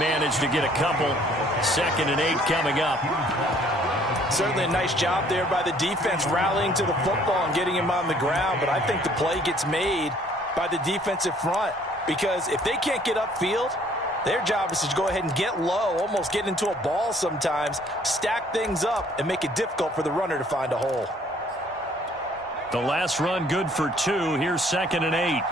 managed to get a couple. 2nd and 8 coming up. Certainly a nice job there by the defense rallying to the football and getting him on the ground. But I think the play gets made by the defensive front, because if they can't get upfield, their job is to go ahead and get low, almost get into a ball sometimes, stack things up, and make it difficult for the runner to find a hole. The last run good for 2. Here's 2nd and 8.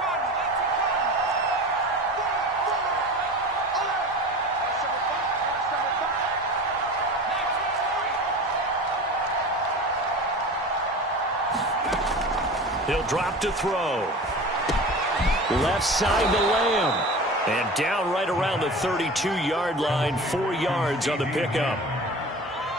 He'll drop to throw. Left side to Lamb. And down right around the 32-yard line, 4 yards on the pickup.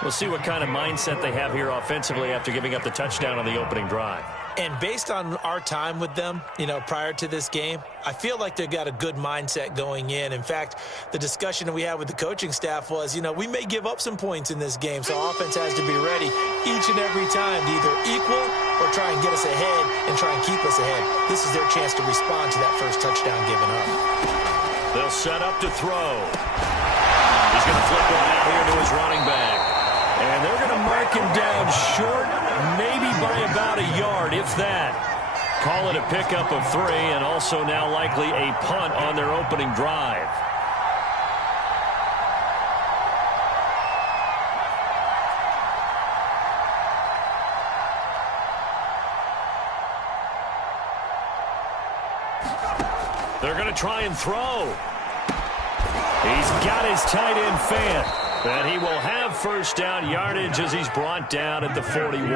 We'll see what kind of mindset they have here offensively after giving up the touchdown on the opening drive. And based on our time with them, prior to this game, I feel like they've got a good mindset going in. In fact, the discussion that we had with the coaching staff was, we may give up some points in this game, so our offense has to be ready each and every time to either equal or try and get us ahead and try and keep us ahead. This is their chance to respond to that first touchdown given up. They'll set up to throw. He's going to flip one out here to his running back. And they're going to mark him down short, maybe by about a yard, if that. Call it a pickup of 3, and also now likely a punt on their opening drive. They're going to try and throw. He's got his tight end fan. And he will have first down yardage as he's brought down at the 41.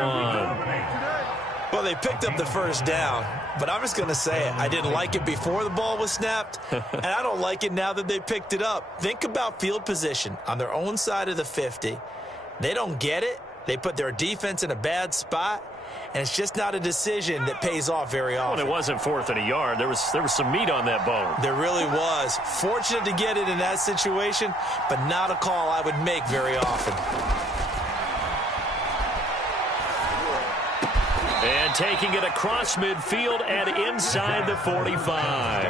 Well, they picked up the first down, but I'm just going to say it. I didn't like it before the ball was snapped, and I don't like it now that they picked it up. Think about field position on their own side of the 50. They don't get it. They put their defense in a bad spot, and it's just not a decision that pays off very often. Well, it wasn't 4th and a yard. There was some meat on that bone. There really was. Fortunate to get it in that situation, but not a call I would make very often. And taking it across midfield and inside the 45.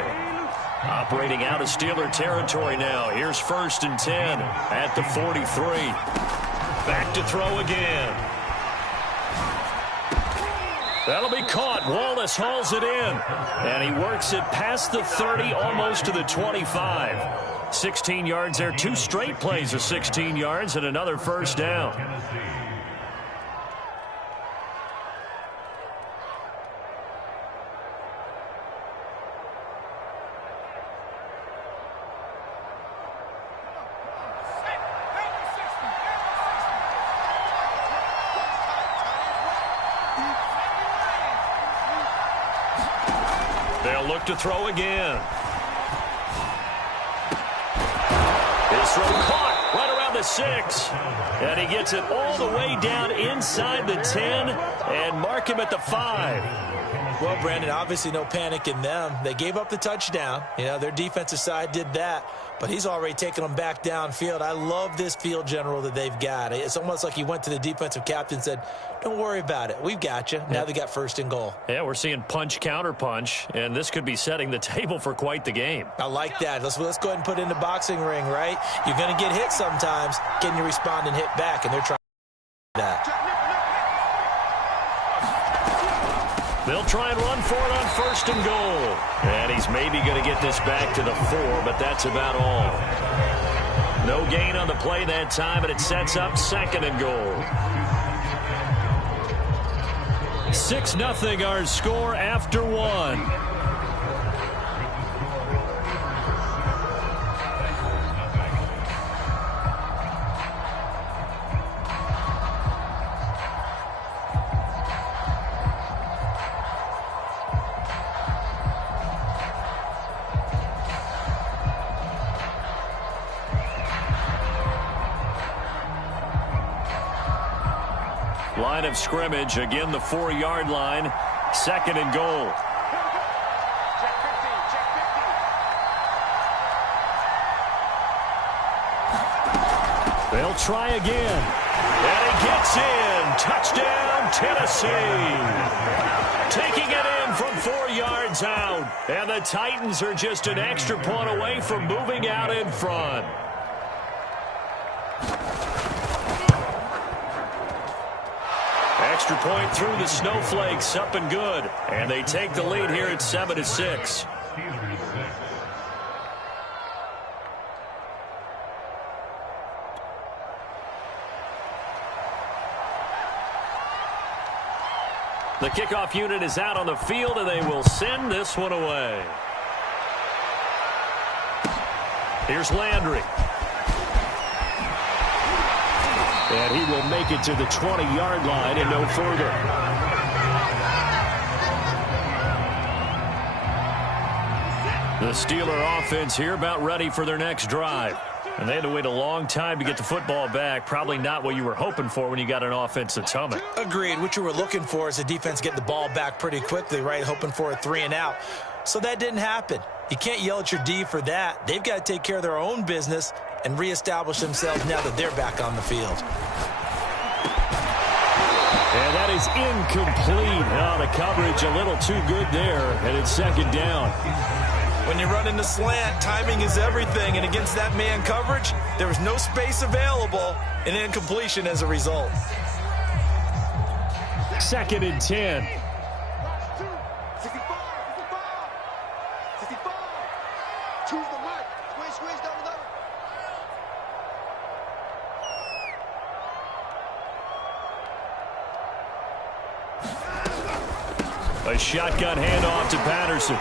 Operating out of Steeler territory now. Here's 1st and 10 at the 43. Back to throw again. That'll be caught. Wallace hauls it in. And he works it past the 30, almost to the 25. 16 yards there. 2 straight plays of 16 yards and another first down. They'll look to throw again. His throw caught right around the 6. And he gets it all the way down inside the 10 and mark him at the 5. Well, Brandon, obviously no panic in them. They gave up the touchdown. Their defensive side did that. But he's already taken them back downfield. I love this field general that they've got. It's almost like he went to the defensive captain and said, don't worry about it. We've got you. Now they got 1st and goal. Yeah, we're seeing punch, counter punch, and this could be setting the table for quite the game. I like that. Let's go ahead and put it in the boxing ring, right? You're going to get hit sometimes. Can you respond and hit back? And they're trying to do that. They'll try and run for it on 1st and goal. And he's maybe going to get this back to the 4, but that's about all. No gain on the play that time, and it sets up 2nd and goal. 6-0 our score after 1. Line of scrimmage, again the 4-yard line, 2nd and goal. They'll try again. And he gets in. Touchdown, Tennessee. Taking it in from 4 yards out. And the Titans are just an extra point away from moving out in front. extra point through the snowflakes, up and good. And they take the lead here at 7-6. The kickoff unit is out on the field, and they will send this one away. Here's Landry. And he will make it to the 20-yard line and no further. The Steeler offense here about ready for their next drive. And they had to wait a long time to get the football back. Probably not what you were hoping for when you got an offense that's humming. Agreed. What you were looking for is the defense getting the ball back pretty quickly, right? Hoping for a 3-and-out. So that didn't happen. You can't yell at your D for that. They've got to take care of their own business and reestablish themselves now that they're back on the field. And that is incomplete. Oh, the coverage a little too good there, and it's second down. When you run in the slant, timing is everything, and against that man coverage, there was no space available, and incompletion as a result. 2nd and 10. A shotgun handoff to Patterson.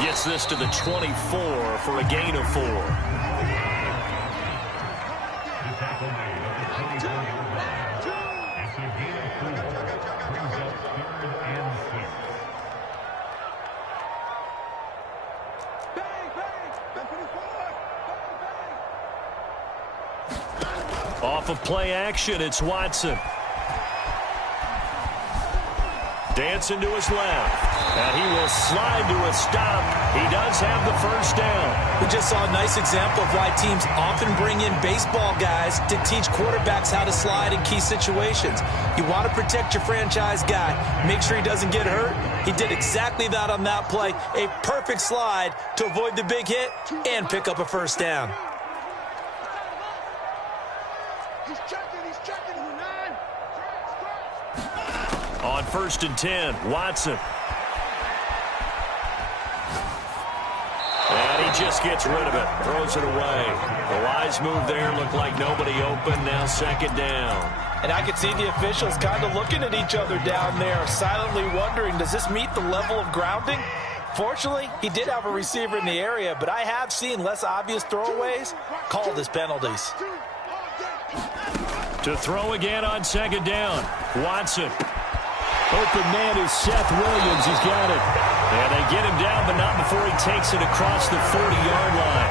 Gets this to the 24 for a gain of 4. Off of play action, it's Watson. Dancing to his left. And he will slide to a stop. He does have the first down. We just saw a nice example of why teams often bring in baseball guys to teach quarterbacks how to slide in key situations. You want to protect your franchise guy. Make sure he doesn't get hurt. He did exactly that on that play. A perfect slide to avoid the big hit and pick up a first down. He's checking. On 1st and 10, Watson. And he just gets rid of it. Throws it away. The wise move there. Looked like nobody open. Now 2nd down. And I could see the officials kind of looking at each other down there, silently wondering, does this meet the level of grounding? Fortunately, he did have a receiver in the area, but I have seen less obvious throwaways called as penalties. To throw again on 2nd down, Watson. Open man is Seth Williams. He's got it. And they get him down, but not before he takes it across the 40-yard line.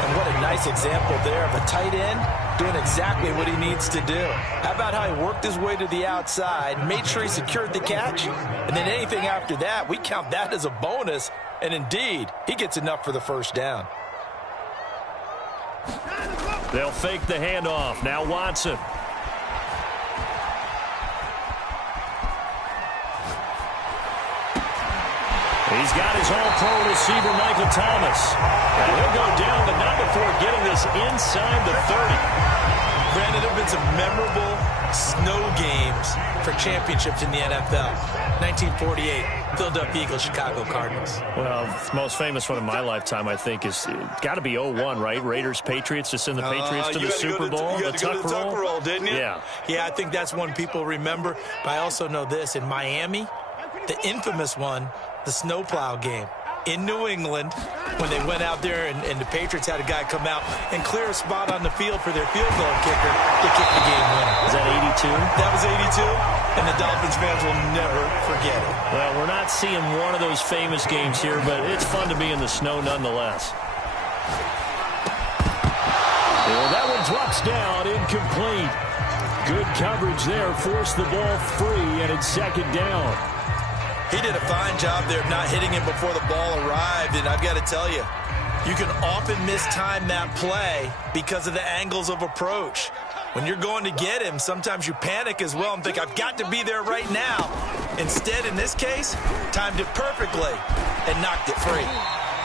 And what a nice example there of a tight end doing exactly what he needs to do. How about how he worked his way to the outside, made sure he secured the catch, and then anything after that, we count that as a bonus. And indeed, he gets enough for the first down. They'll fake the handoff. Now Watson. He's got his all-pro receiver, Michael Thomas. And he'll go down, but not before getting this inside the 30. Brandon, there have been some memorable snow games for championships in the NFL. 1948, Philadelphia Eagles, Chicago Cardinals. Well, the most famous one in my lifetime, I think, is got to be 01, right? Raiders-Patriots to send the Patriots to the Super Bowl. You got to go to the Tuck roll, didn't you? Yeah. Yeah, I think that's one people remember. But I also know this. In Miami, the infamous one, the snowplow game in New England, when they went out there and the Patriots had a guy come out and clear a spot on the field for their field goal kicker to kick the game winner. Is that 82? That was 82, and the Dolphins fans will never forget it. Well, we're not seeing one of those famous games here, but it's fun to be in the snow nonetheless. Well, that one drops down, incomplete. Good coverage there, forced the ball free, and it's 2nd down. He did a fine job there of not hitting him before the ball arrived, and I've got to tell you, you can often mistime that play because of the angles of approach. When you're going to get him, sometimes you panic as well and think, I've got to be there right now. Instead, in this case, timed it perfectly and knocked it free.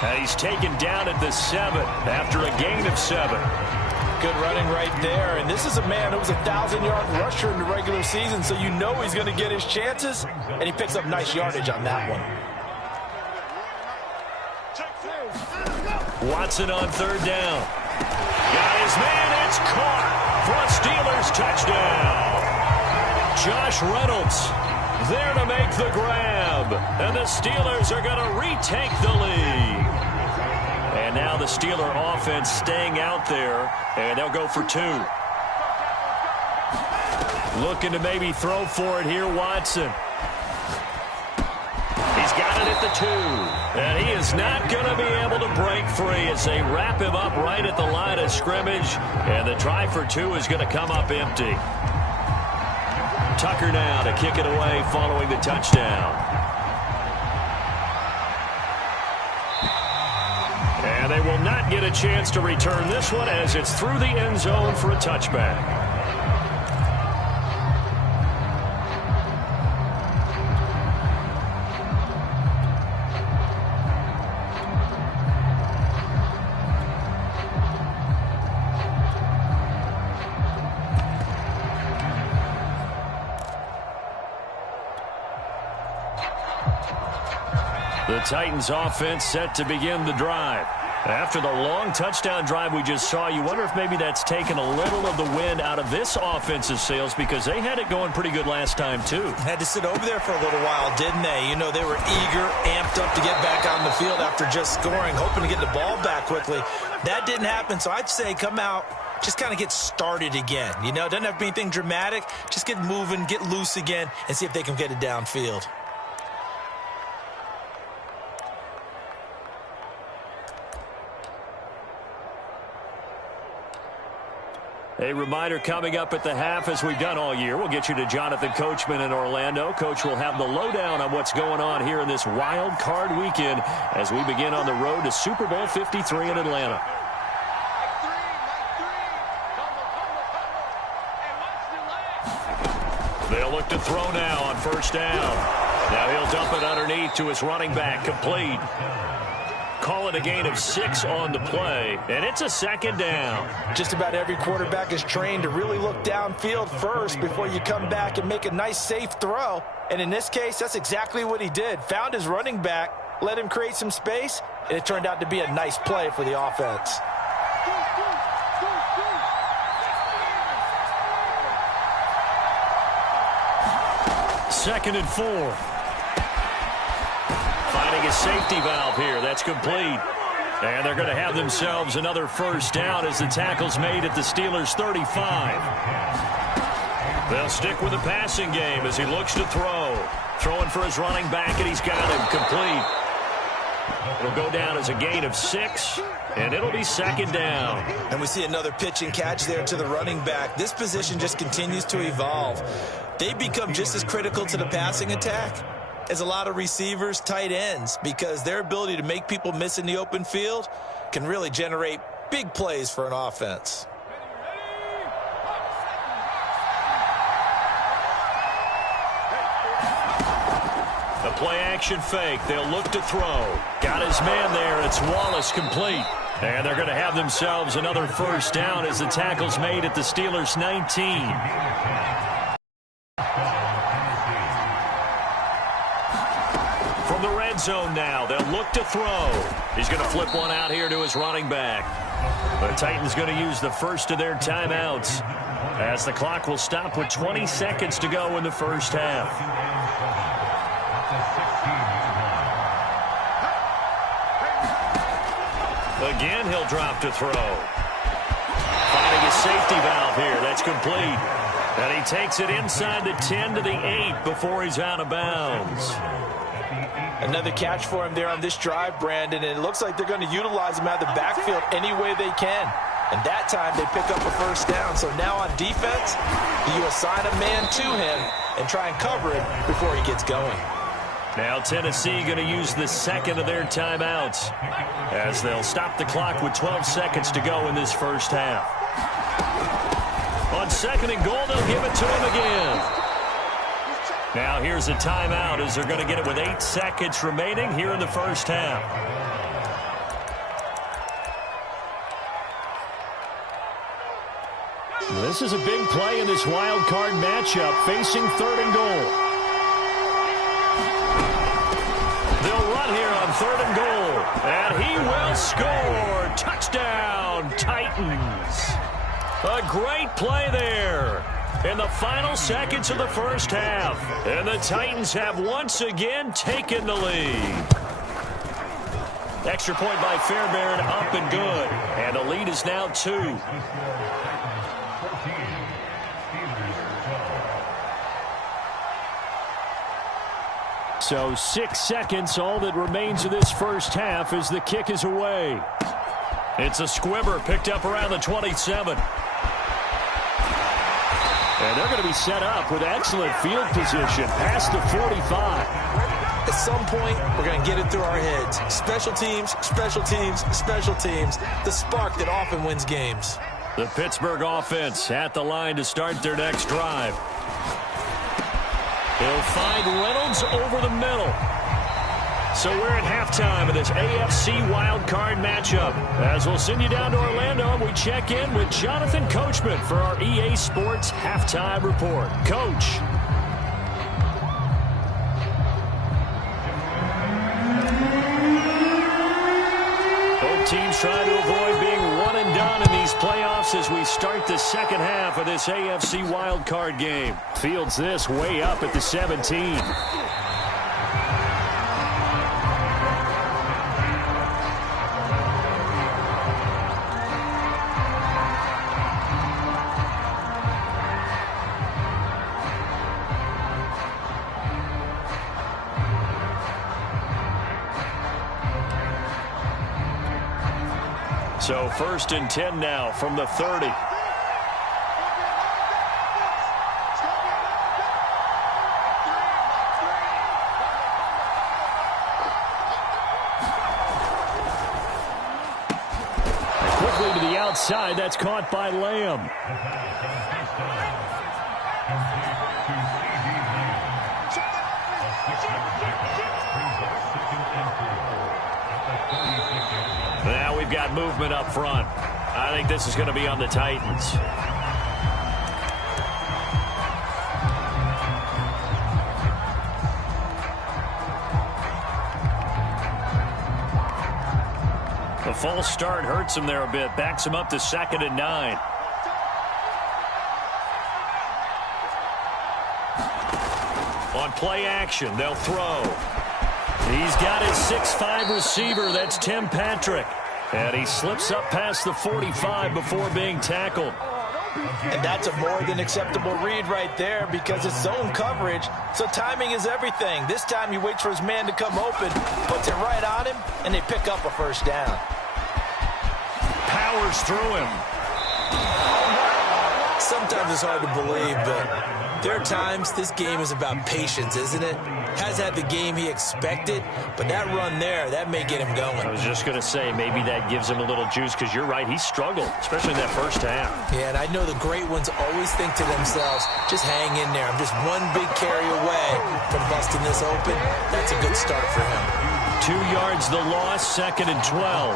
And he's taken down at the 7 after a gain of 7. Good running right there. And this is a man who was a 1,000-yard rusher in the regular season, so you know he's going to get his chances, and he picks up nice yardage on that one. Watson on third down. Got his man. It's caught for a Steelers touchdown. Josh Reynolds there to make the grab. And the Steelers are going to retake the lead. And now the Steeler offense staying out there, and they'll go for 2. Looking to maybe throw for it here, Watson. He's got it at the 2. And he is not going to be able to break free as they wrap him up right at the line of scrimmage. And the try for 2 is going to come up empty. Tucker now to kick it away following the touchdown. And they will not get a chance to return this one as it's through the end zone for a touchback. The Titans offense set to begin the drive. After the long touchdown drive we just saw, you wonder if maybe that's taken a little of the wind out of this offensive sails because they had it going pretty good last time too. Had to sit over there for a little while, didn't they? You know, they were eager, amped up to get back on the field after just scoring, hoping to get the ball back quickly. That didn't happen, so I'd say come out, just kind of get started again. You know, it doesn't have to be anything dramatic. Just get moving, get loose again, and see if they can get it downfield. A reminder coming up at the half, as we've done all year. We'll get you to Jonathan Coachman in Orlando. Coach will have the lowdown on what's going on here in this wild card weekend as we begin on the road to Super Bowl 53 in Atlanta. They'll look to throw now on first down. Now he'll dump it underneath to his running back, complete. Call it a gain of 6 on the play, and it's a second down. Just about every quarterback is trained to really look downfield first before you come back and make a nice, safe throw. And in this case, that's exactly what he did. Found his running back, let him create some space, and it turned out to be a nice play for the offense. Second and 4. Finding a safety valve here. That's complete. And they're going to have themselves another first down as the tackle's made at the Steelers' 35. They'll stick with the passing game as he looks to throw. Throwing for his running back, and he's got him complete. It'll go down as a gain of 6, and it'll be second down. And we see another pitch and catch there to the running back. This position just continues to evolve. They become just as critical to the passing attack as a lot of receivers, tight ends, because their ability to make people miss in the open field can really generate big plays for an offense. The play-action fake. They'll look to throw. Got his man there. It's Wallace, complete. And they're going to have themselves another first down as the tackle's made at the Steelers' 19. From the red zone now, they'll look to throw. He's going to flip one out here to his running back. The Titans going to use the first of their timeouts as the clock will stop with 20 seconds to go in the first half. Again, he'll drop to throw. Finding his safety valve here. That's complete. And he takes it inside the 10 to the 8 before he's out of bounds. Another catch for him there on this drive, Brandon, and it looks like they're going to utilize him out of the backfield any way they can. And that time they pick up a first down. So now on defense, you assign a man to him and try and cover it before he gets going. Now Tennessee going to use the second of their timeouts as they'll stop the clock with 12 seconds to go in this first half. On second and goal, they'll give it to him again. Now here's a timeout as they're going to get it with 8 seconds remaining here in the first half. this is a big play in this wild card matchup, facing 3rd and goal. They'll run here on 3rd and goal, and he will score. Touchdown, Titans. A great play there in the final seconds of the first half. And the Titans have once again taken the lead. Extra point by Fairbairn, up and good. And the lead is now 2. So 6 seconds, all that remains of this first half as the kick is away. It's a squibber picked up around the 27. And they're going to be set up with excellent field position past the 45. At some point, we're going to get it through our heads. Special teams, special teams, special teams. The spark that often wins games. The Pittsburgh offense at the line to start their next drive. He'll find Reynolds over the middle. So we're at halftime of this AFC wildcard matchup. As we'll send you down to Orlando, we check in with Jonathan Coachman for our EA Sports Halftime Report. Coach. Both teams trying to avoid being one and done in these playoffs as we start the second half of this AFC wildcard game. Fields this way up at the 17. So 1st and 10 now from the 30. Quickly to the outside. That's caught by Lamb. Now we've got movement up front. I think this is going to be on the Titans. The false start hurts him there a bit. Backs him up to 2nd and 9. On play action, they'll throw. He's got his 6'5" receiver. That's Tim Patrick. And he slips up past the 45 before being tackled. And that's a more than acceptable read right there because it's zone coverage, so timing is everything. This time he waits for his man to come open, puts it right on him, and they pick up a first down. Powers through him. Sometimes it's hard to believe, but there are times this game is about patience, isn't it? Has had the game he expected, but that run there, that may get him going. I was just going to say, maybe that gives him a little juice because you're right, he struggled, especially in that first half. Yeah, and I know the great ones always think to themselves, just hang in there. I'm just one big carry away from busting this open. That's a good start for him. 2 yards the loss, 2nd and 12.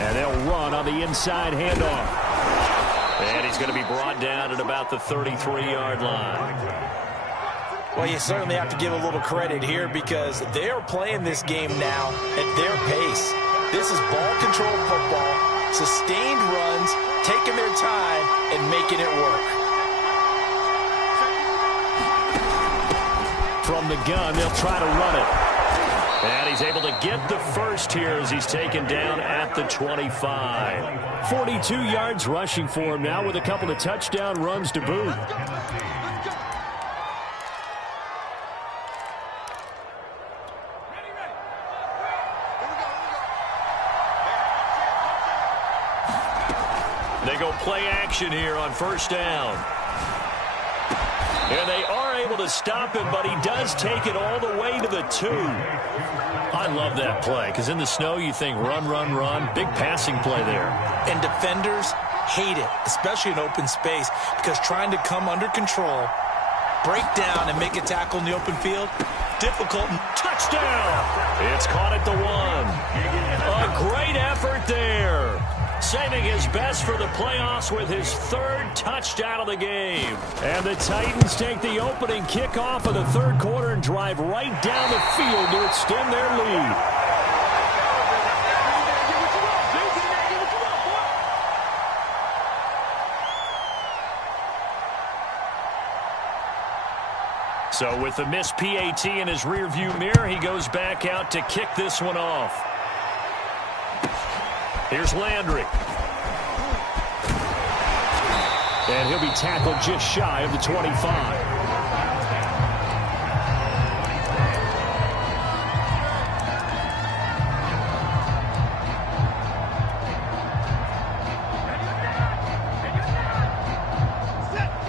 And they'll run on the inside handoff. And he's going to be brought down at about the 33-yard line. Well, you certainly have to give a little credit here because they're playing this game now at their pace. This is ball control football, sustained runs, taking their time and making it work. From the gun, they'll try to run it. And he's able to get the first here as he's taken down at the 25. 42 yards rushing for him now with a couple of touchdown runs to boot. They go play action here on first down. And they are able to stop him, but he does take it all the way to the 2. I love that play, because in the snow you think run, run, run. Big passing play there. And defenders hate it, especially in open space, because trying to come under control break down and make a tackle in the open field, difficult. Touchdown! It's caught at the 1. A great effort there. Saving his best for the playoffs with his 3rd touchdown of the game. And the Titans take the opening kickoff of the 3rd quarter and drive right down the field to extend their lead. So with the missed PAT in his rearview mirror, he goes back out to kick this one off. Here's Landry. And he'll be tackled just shy of the 25.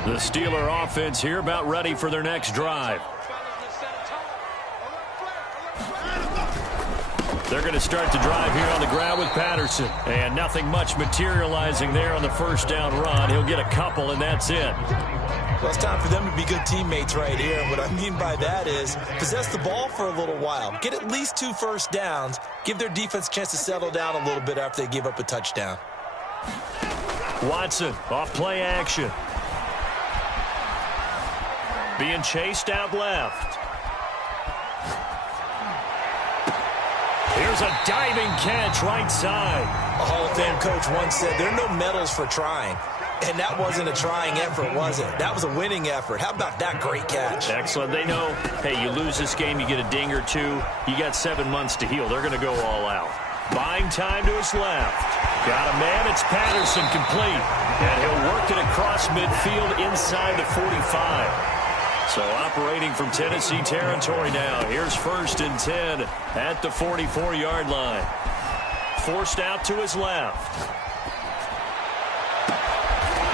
The Steeler offense here about ready for their next drive. They're going to start the drive here on the ground with Patterson. And nothing much materializing there on the first down run. He'll get a couple, and that's it. Well, it's time for them to be good teammates right here. And what I mean by that is possess the ball for a little while. Get at least 2 first downs. Give their defense a chance to settle down a little bit after they give up a touchdown. Watson off play action. Being chased out left. Here's a diving catch right side. A Hall of Fame coach once said there are no medals for trying. And that wasn't a trying effort, was it? That was a winning effort. How about that great catch? Excellent. They know, hey, you lose this game, you get a ding or 2. You got 7 months to heal. They're going to go all out. Buying time to his left. Got a man. It's Patterson complete. And he'll work it across midfield inside the 45. So operating from Tennessee territory now. Here's 1st and 10 at the 44-yard line. Forced out to his left.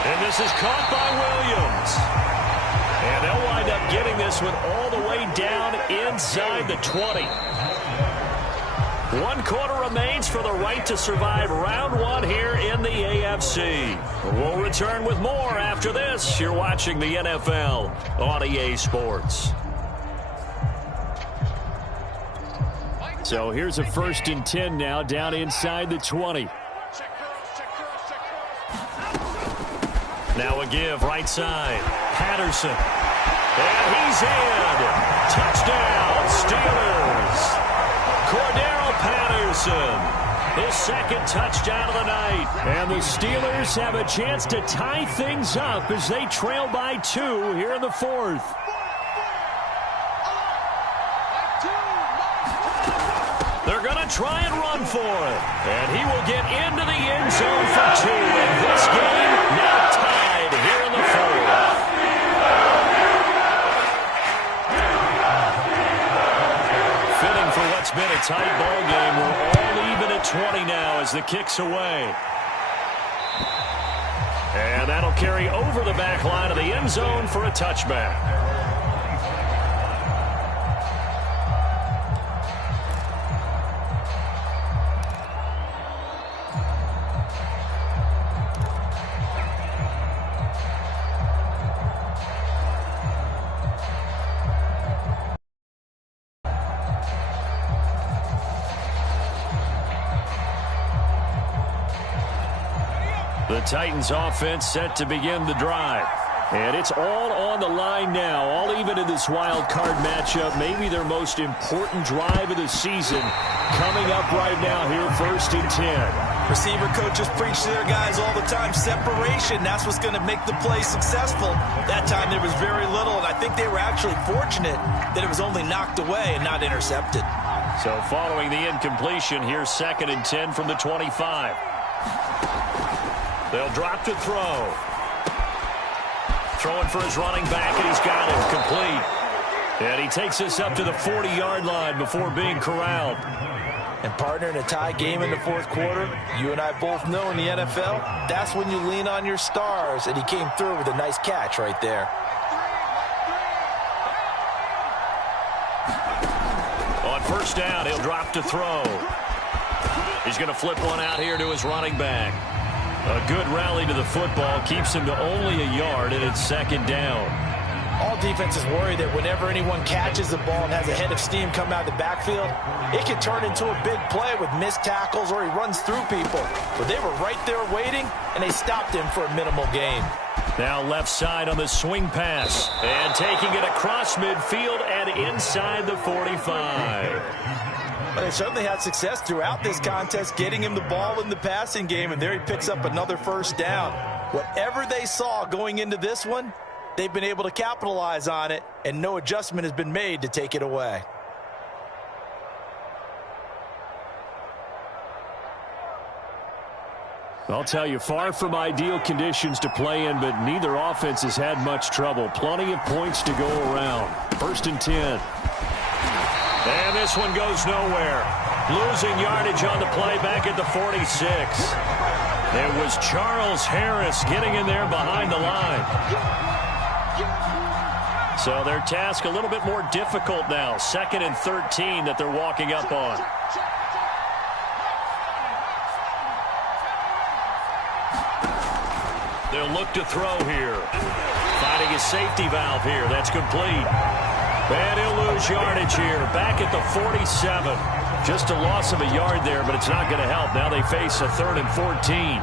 And this is caught by Williams. And they'll wind up getting this one all the way down inside the 20. 1 quarter remains for the right to survive round 1 here in the AFC. We'll return with more after this. You're watching the NFL on EA Sports. So here's a 1st and 10 now down inside the 20. Now a give right side. Patterson. And he's in. Touchdown, Steelers. Cordero Patterson, his 2nd touchdown of the night. And the Steelers have a chance to tie things up as they trail by 2 here in the 4th. They're going to try and run for it. And he will get into the end zone for 2. And this game now tied here in the 4th. Fitting for what's been a tight ball game. We're all even at 20 now as the kick's away. And that'll carry over the back line of the end zone for a touchback. The Titans offense set to begin the drive. And it's all on the line now, all even in this wild card matchup. Maybe their most important drive of the season coming up right now here, 1st and 10. Receiver coaches preach to their guys all the time. Separation, that's what's going to make the play successful. That time there was very little, and I think they were actually fortunate that it was only knocked away and not intercepted. So following the incompletion, here's 2nd and 10 from the 25. They'll drop to throw. Throwing for his running back, and he's got him complete. And he takes us up to the 40-yard line before being corralled. And partner, in a tie game in the 4th quarter, you and I both know in the NFL, that's when you lean on your stars, and he came through with a nice catch right there. On 1st down, he'll drop to throw. He's going to flip one out here to his running back. A good rally to the football keeps him to only a yard, and it's 2nd down. All defenses worry that whenever anyone catches the ball and has a head of steam come out of the backfield, it can turn into a big play with missed tackles or he runs through people. But they were right there waiting, and they stopped him for a minimal gain. Now left side on the swing pass. And taking it across midfield and inside the 45. They certainly had success throughout this contest, getting him the ball in the passing game, and there he picks up another first down. Whatever they saw going into this one, they've been able to capitalize on it, and no adjustment has been made to take it away. I'll tell you, far from ideal conditions to play in, but neither offense has had much trouble. Plenty of points to go around. 1st and 10. And this one goes nowhere. Losing yardage on the play back at the 46. It was Charles Harris getting in there behind the line. So their task a little bit more difficult now. 2nd and 13 that they're walking up on. They'll look to throw here. Finding a safety valve here. That's complete. And he'll lose yardage here. Back at the 47. Just a loss of a yard there, but it's not going to help. Now they face a 3rd and 14.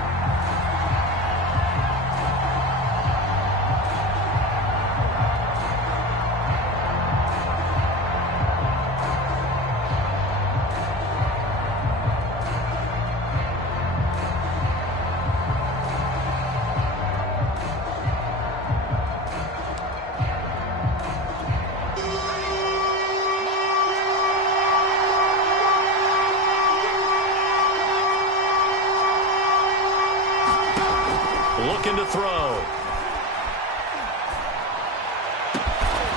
Looking to throw.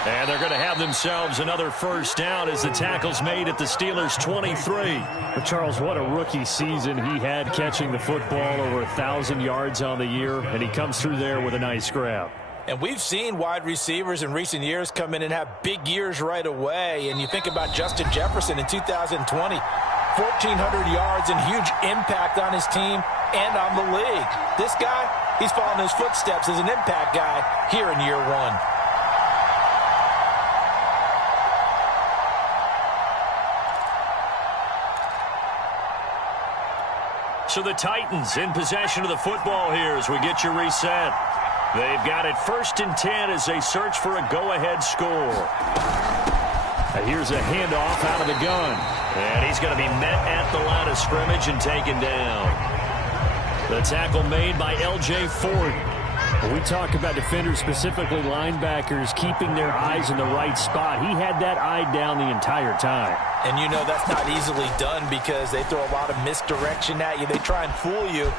And they're going to have themselves another first down as the tackle's made at the Steelers' 23. But Charles, what a rookie season he had catching the football, over 1,000 yards on the year, and he comes through there with a nice grab. And we've seen wide receivers in recent years come in and have big years right away. And you think about Justin Jefferson in 2020, 1,400 yards and huge impact on his team and on the league. This guy, he's following his footsteps as an impact guy here in year one. So the Titans in possession of the football here as we get you reset. They've got it 1st and 10 as they search for a go-ahead score. Here's a handoff out of the gun. And he's going to be met at the line of scrimmage and taken down. The tackle made by L.J. Ford. We talk about defenders, specifically linebackers, keeping their eyes in the right spot. He had that eye down the entire time. And you know that's not easily done because they throw a lot of misdirection at you. They try and fool you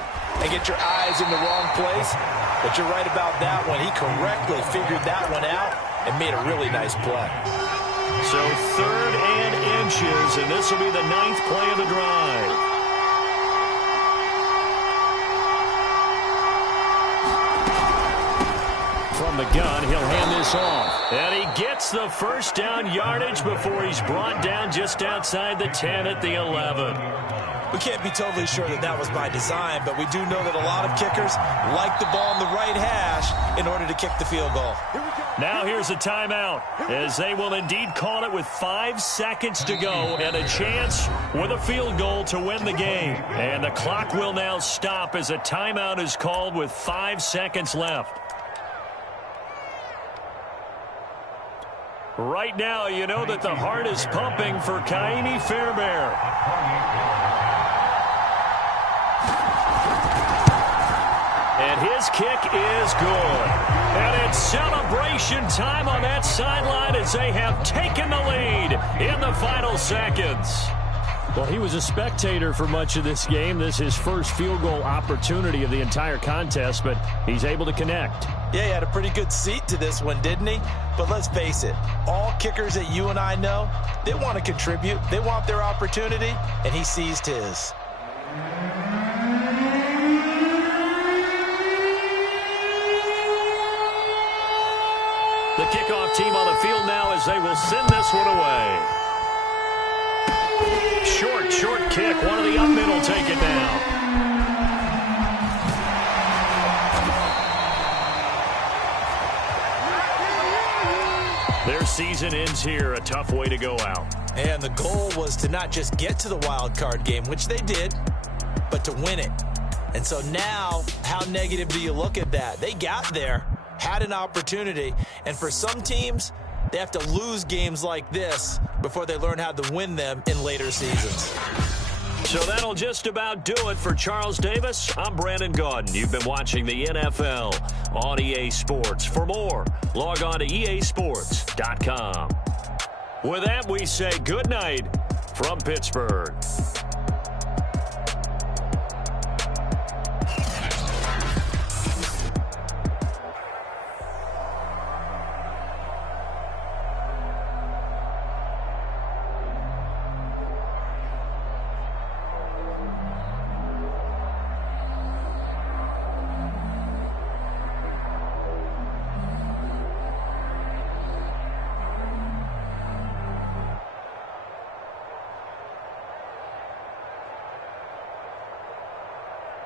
and get your eyes in the wrong place. But you're right about that one. He correctly figured that one out and made a really nice play. So 3rd and inches, and this will be the 9th play of the drive. From the gun, he'll hand this off. And he gets the first down yardage before he's brought down just outside the 10 at the 11. We can't be totally sure that that was by design, but we do know that a lot of kickers like the ball in the right hash in order to kick the field goal. Now here's a timeout, as they will indeed call it with 5 seconds to go and a chance with a field goal to win the game. And the clock will now stop as a timeout is called with 5 seconds left. Right now, you know that the heart is pumping for Kaimi Fairbairn. And his kick is good. And it's celebration time on that sideline as they have taken the lead in the final seconds. Well, he was a spectator for much of this game. This is his first field goal opportunity of the entire contest, but he's able to connect. Yeah, he had a pretty good seat to this one, didn't he? But let's face it, all kickers that you and I know, they want to contribute. They want their opportunity, and he seized his. The kickoff team on the field now as they will send this one away. Short kick. One of the up middle take it down. season ends here. A tough way to go out. And the goal was to not just get to the wild card game, which they did, but to win it. And so now, how negative do you look at that? They got there, had an opportunity, and for some teams, they have to lose games like this before they learn how to win them in later seasons. So that'll just about do it for Charles Davis. I'm Brandon Gaudin. You've been watching the NFL on EA Sports. For more, log on to easports.com. With that, we say good night from Pittsburgh.